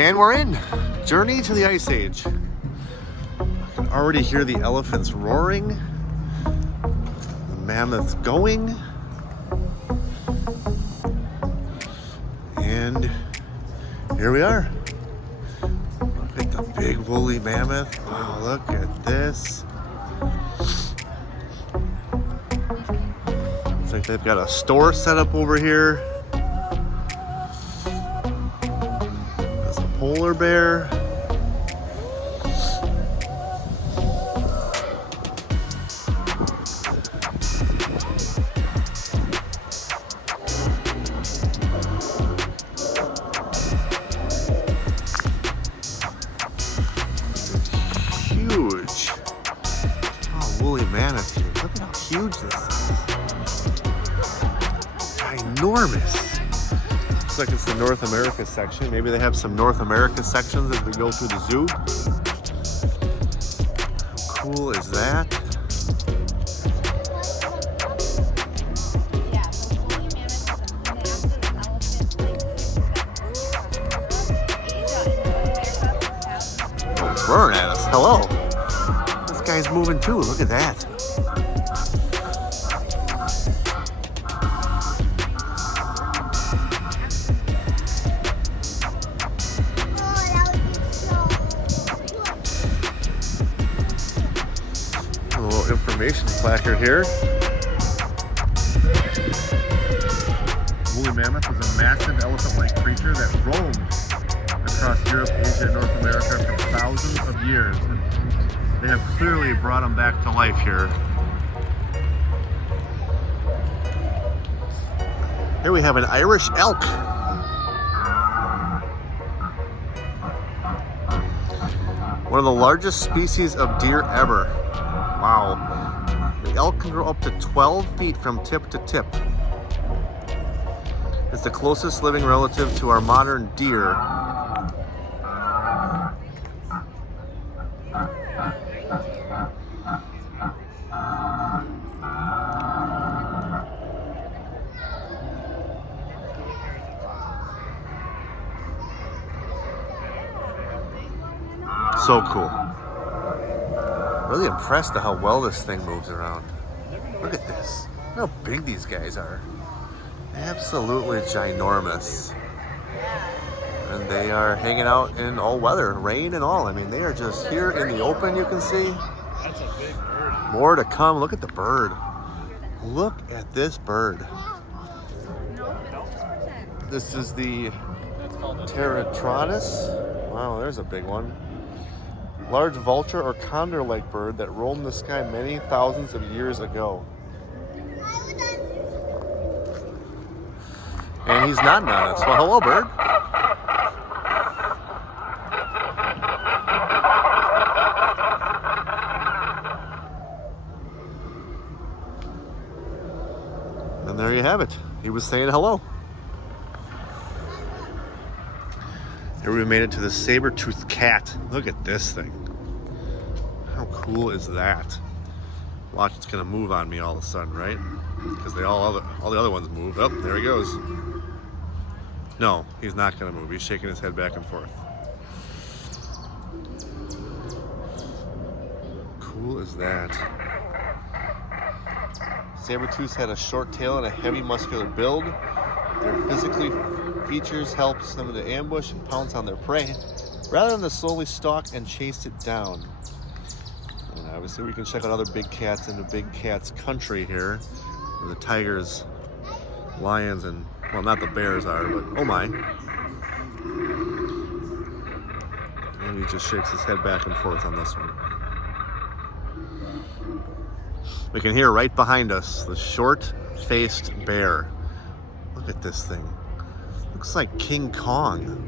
And we're in. Journey to the Ice Age. I can already hear the elephants roaring. The mammoths going. And here we are. Look at the big woolly mammoth. Oh, look at this. Looks like they've got a store set up over here. There's a polar bear. Huge. Oh, woolly mammoth. Look at how huge this is. Ginormous. Looks like it's the North America section. Maybe they have some North America sections as we go through the zoo. How cool is that? Oh, it's roaring at us. Hello. This guy's moving too. Look at that. Information placard here. Woolly mammoth was a massive elephant-like creature that roamed across Europe, Asia, and North America for thousands of years. And they have clearly brought them back to life here. Here we have an Irish elk. One of the largest species of deer ever. Wow. The elk can grow up to 12 feet from tip to tip. It's the closest living relative to our modern deer. So cool. Really impressed at how well this thing moves around. Look at this. Look how big these guys are. Absolutely ginormous. And they are hanging out in all weather, rain and all. I mean, they are just here in the open, you can see. That's a big bird. More to come. Look at the bird. Look at this bird. This is the Terrtornis. Wow, there's a big one. Large vulture or condor-like bird that roamed the sky many thousands of years ago. And he's nodding at us. Well, hello, bird. And there you have it. He was saying hello. Here we made it to the Sabertooth Cat. Look at this thing. How cool is that? Watch, it's gonna move on me all of a sudden, right? Because all the other ones moved. Oh, there he goes. No, he's not gonna move. He's shaking his head back and forth. Cool is that? Sabertooths had a short tail and a heavy muscular build. Their physically features helps them to ambush and pounce on their prey, rather than to slowly stalk and chase it down. And obviously we can check out other big cats in the big cats country here, where the tigers, lions, and, well, not the bears are, but oh my. And he just shakes his head back and forth on this one. We can hear right behind us the short-faced bear. Look at this thing. Looks like King Kong.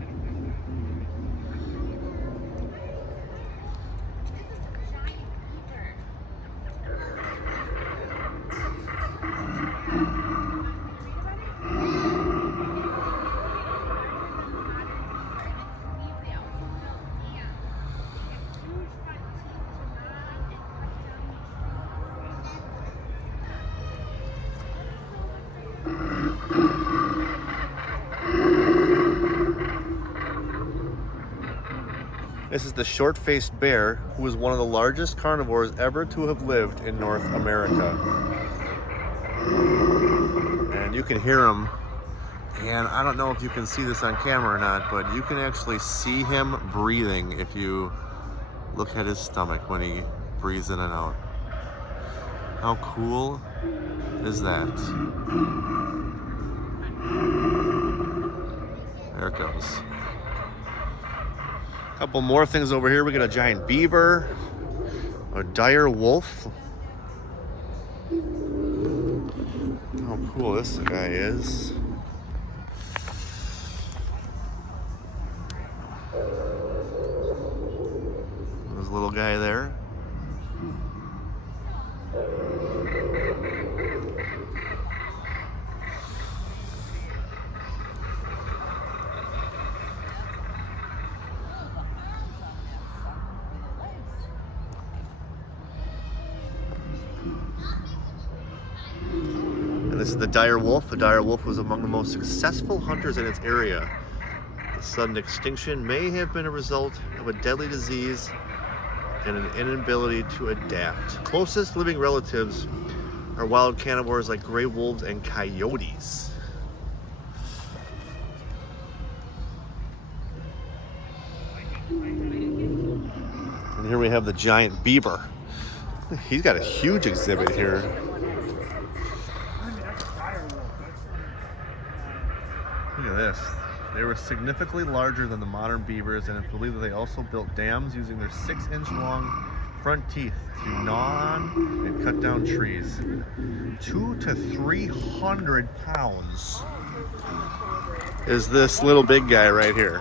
This is the short-faced bear, who is one of the largest carnivores ever to have lived in North America. And you can hear him, and I don't know if you can see this on camera or not, but you can actually see him breathing if you look at his stomach when he breathes in and out. How cool is that? There it goes. Couple more things over here. We got a giant beaver, a dire wolf. How cool this guy is. There's a little guy there. This is the dire wolf. The dire wolf was among the most successful hunters in its area. The sudden extinction may have been a result of a deadly disease and an inability to adapt. Closest living relatives are wild carnivores like gray wolves and coyotes. And here we have the giant beaver. He's got a huge exhibit here. Look at this. They were significantly larger than the modern beavers, and it's believed that they also built dams using their 6-inch long front teeth to gnaw on and cut down trees. 200 to 300 pounds is this little big guy right here.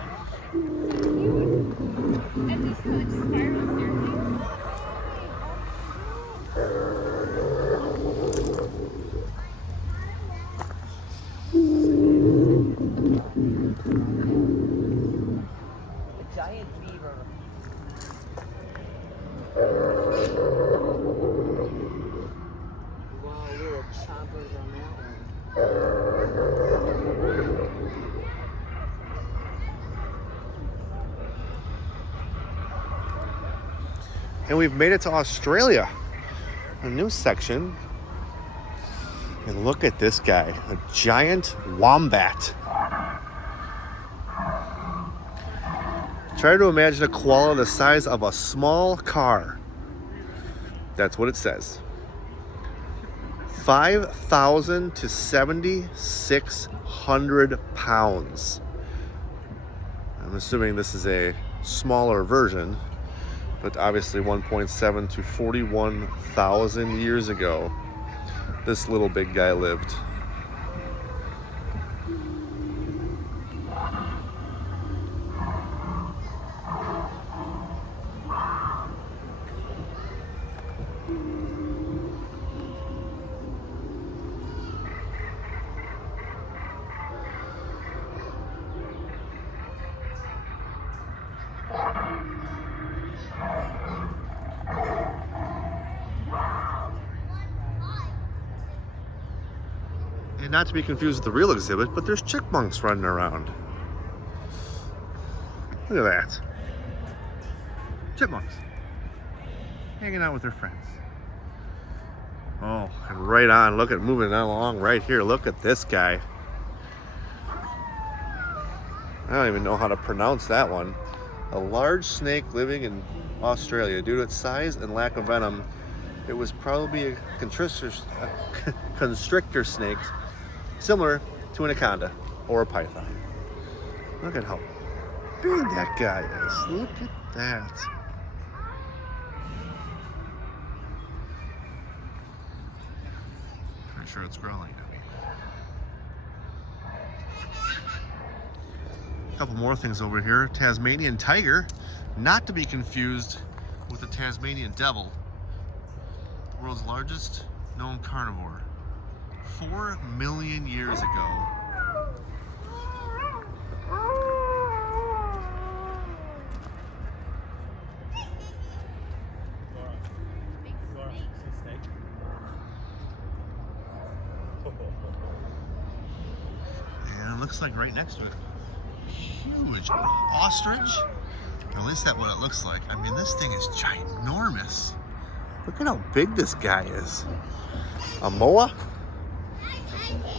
And we've made it to Australia, a new section. And look at this guy, a giant wombat. Try to imagine a koala the size of a small car. That's what it says. 5,000 to 7,600 pounds. I'm assuming this is a smaller version, but obviously 1.7 to 41,000 years ago, this little big guy lived. And not to be confused with the real exhibit, but there's chipmunks running around. Look at that. Chipmunks. Hanging out with their friends. Oh, and right on, look at moving along right here. Look at this guy. I don't even know how to pronounce that one. A large snake living in Australia. Due to its size and lack of venom, it was probably a constrictor snake, similar to an anaconda or a python. Look at how big that guy is. Look at that. Pretty sure it's growling at me. A couple more things over here. Tasmanian tiger, not to be confused with the Tasmanian devil. The world's largest known carnivore. 4 million years ago. And it looks like right next to it, huge ostrich. At least that's what it looks like. I mean, this thing is ginormous. Look at how big this guy is. A moa?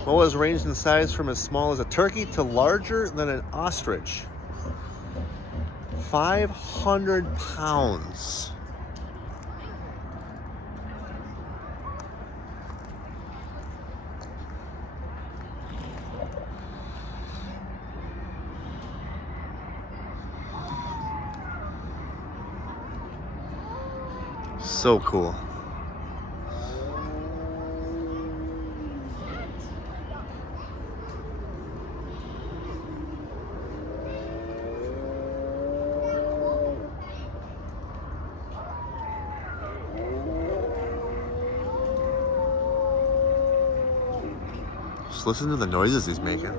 Moas range in size from as small as a turkey to larger than an ostrich. 500 pounds. So cool. Just listen to the noises he's making. I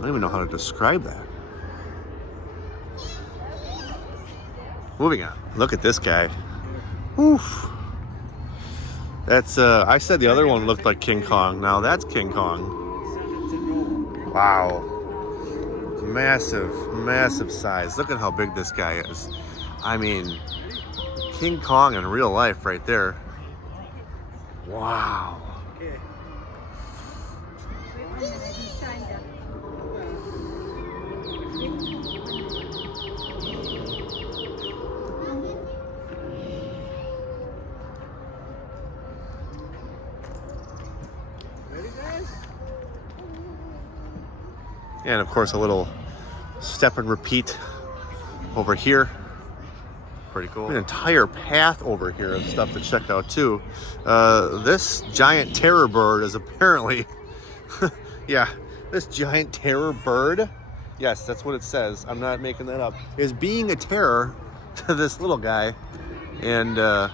don't even know how to describe that. Moving on. Look at this guy. Oof. That's, I said the other one looked like King Kong. Now that's King Kong. Wow. Massive, massive size. Look at how big this guy is. I mean, King Kong in real life right there. Wow. And of course a little step and repeat over here. Pretty cool. An entire path over here of stuff to check out too. This giant terror bird is apparently, yeah, this giant terror bird, yes, that's what it says, I'm not making that up, is being a terror to this little guy. And not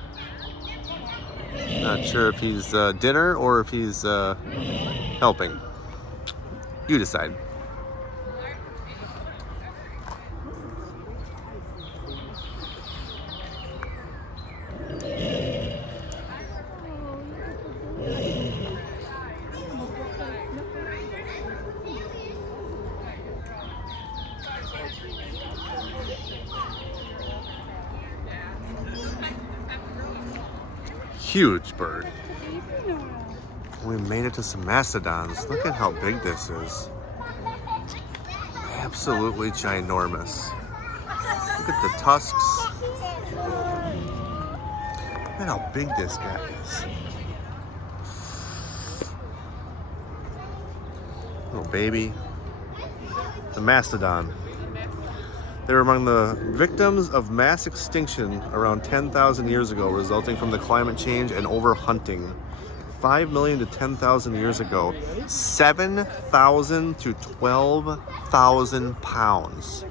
sure if he's dinner or if he's helping. You decide. Huge bird. We made it to some mastodons. Look at how big this is. Absolutely ginormous. Look at the tusks. Look at how big this guy is. Little baby. The mastodon. They were among the victims of mass extinction around 10,000 years ago, resulting from the climate change and overhunting. 5 million to 10,000 years ago, 7,000 to 12,000 pounds.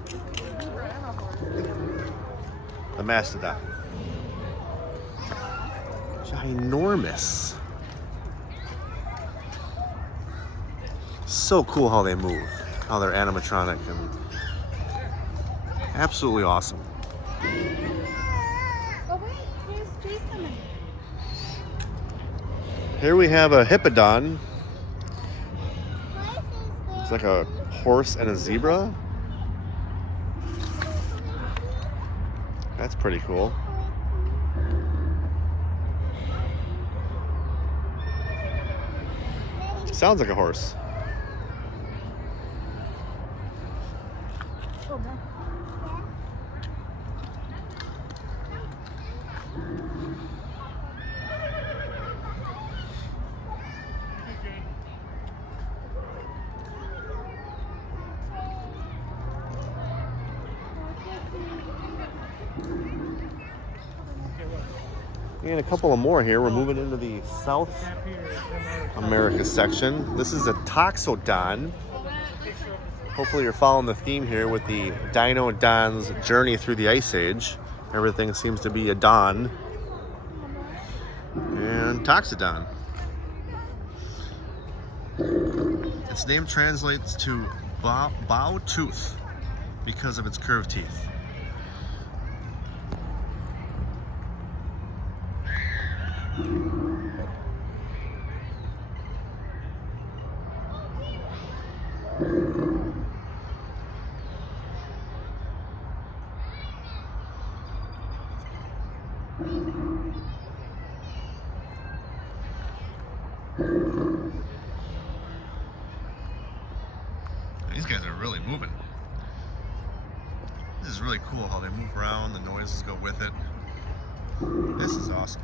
The mastodon. Ginormous. So cool how they move, how they're animatronic and absolutely awesome. Here we have a HIPADON. It's like a horse and a zebra. That's pretty cool. Sounds like a horse. And a couple of more here. We're moving into the South America section. This is a TOXODON. Hopefully you're following the theme here with the Dino Don's journey through the Ice Age. Everything seems to be a Don. And TOXODON. Its name translates to bow tooth because of its curved teeth. These guys are really moving. This is really cool how they move around, the noises go with it. This is awesome.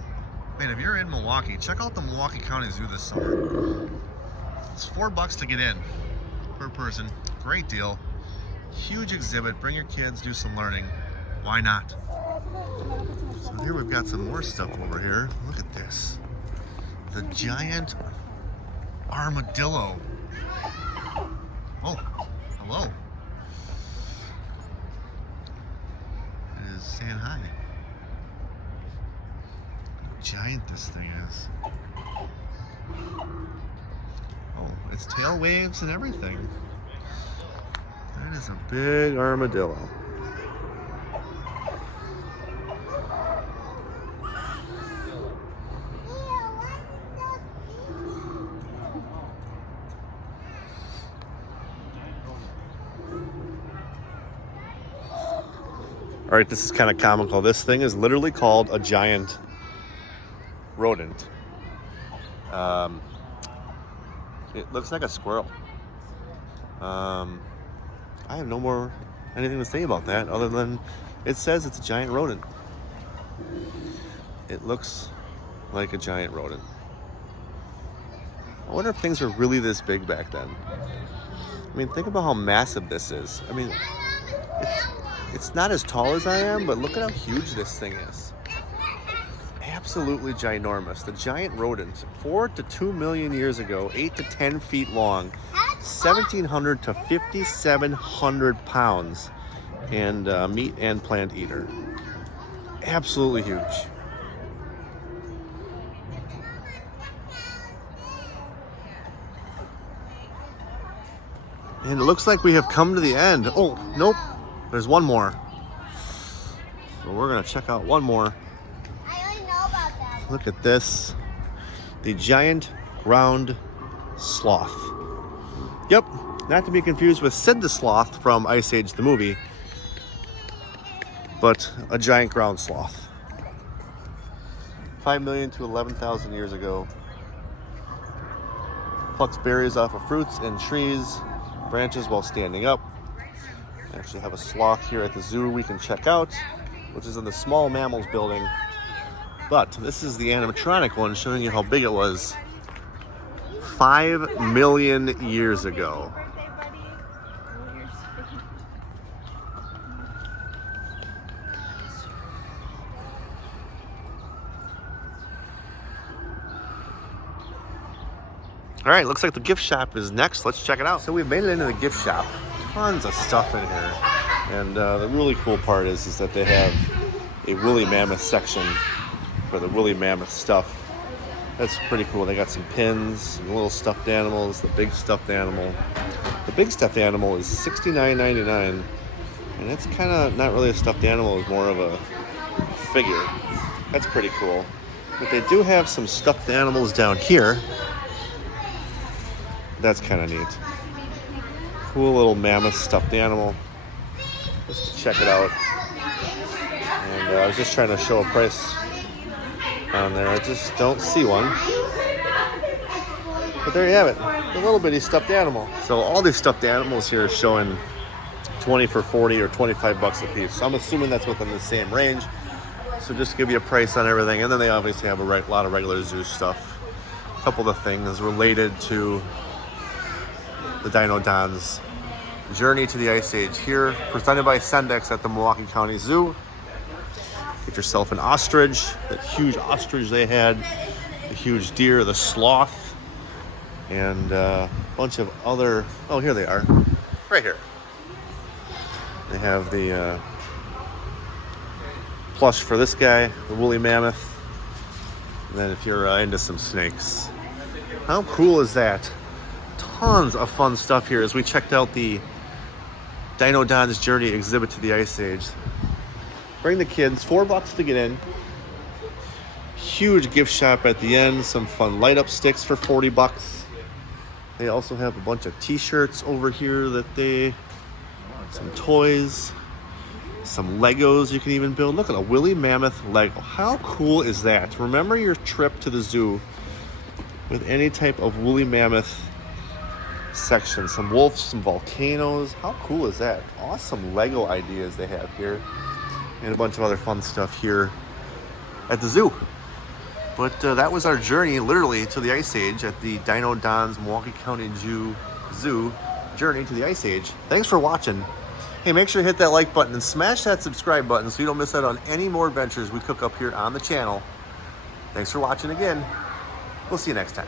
Man, if you're in Milwaukee, check out the Milwaukee County Zoo this summer. It's $4 to get in per person. Great deal. Huge exhibit. Bring your kids, do some learning. Why not? So here we've got some more stuff over here. Look at this. The giant armadillo. Oh, hello. It is saying hi. How giant this thing is. Oh, its tail waves and everything. That is a big armadillo. All right, this is kind of comical. This thing is literally called a giant rodent. It looks like a squirrel. I have no more anything to say about that other than it says it's a giant rodent. It looks like a giant rodent. I wonder if things were really this big back then. I mean, think about how massive this is. I mean, it's not as tall as I am, but look at how huge this thing is. Absolutely ginormous. The giant rodent, 4 to 2 million years ago, 8 to 10 feet long, 1,700 to 5,700 pounds, and meat and plant eater. Absolutely huge. And it looks like we have come to the end. Oh, nope. There's one more. So we're going to check out one more. I already know about that. Look at this. The giant ground sloth. Yep, not to be confused with Sid the Sloth from Ice Age the movie, but a giant ground sloth. 5 million to 11,000 years ago. Plucks berries off of fruits and trees, branches while standing up. I actually have a sloth here at the zoo we can check out, which is in the small mammals building. But this is the animatronic one showing you how big it was 5 million years ago. All right, looks like the gift shop is next. Let's check it out. So we've made it into the gift shop. Tons of stuff in here. And the really cool part is that they have a woolly mammoth section for the woolly mammoth stuff. That's pretty cool. They got some pins, some little stuffed animals, the big stuffed animal. The big stuffed animal is $69.99. And that's kind of not really a stuffed animal, it's more of a figure. That's pretty cool. But they do have some stuffed animals down here. That's kind of neat. Cool little mammoth stuffed animal. Just to check it out. And I was just trying to show a price on there. I just don't see one. But there you have it. A little bitty stuffed animal. So all these stuffed animals here are showing 20 for 40 or 25 bucks a piece. So I'm assuming that's within the same range. So just to give you a price on everything. And then they obviously have a lot of regular zoo stuff. A couple of things related to the Dinodon's journey to the Ice Age here, presented by Sendex at the Milwaukee County Zoo. Get yourself an ostrich, that huge ostrich they had, the huge deer, the sloth, and a bunch of other, oh, here they are, right here. They have the plush for this guy, the woolly mammoth, and then if you're into some snakes. How cool is that? Tons of fun stuff here as we checked out the Dinodon's Journey exhibit to the Ice Age. Bring the kids, $4 to get in. Huge gift shop at the end, some fun light up sticks for 40 bucks. They also have a bunch of t-shirts over here some toys, some Legos you can even build. Look at a woolly mammoth Lego. How cool is that? Remember your trip to the zoo with any type of woolly mammoth section. Some wolves, some volcanoes. How cool is that? Awesome Lego ideas they have here. And a bunch of other fun stuff here at the zoo. But that was our journey, literally, to the Ice Age at the Dino Don's Milwaukee County Zoo journey to the Ice Age. Thanks for watching. Hey, make sure to hit that like button and smash that subscribe button so you don't miss out on any more adventures we cook up here on the channel. Thanks for watching again. We'll see you next time.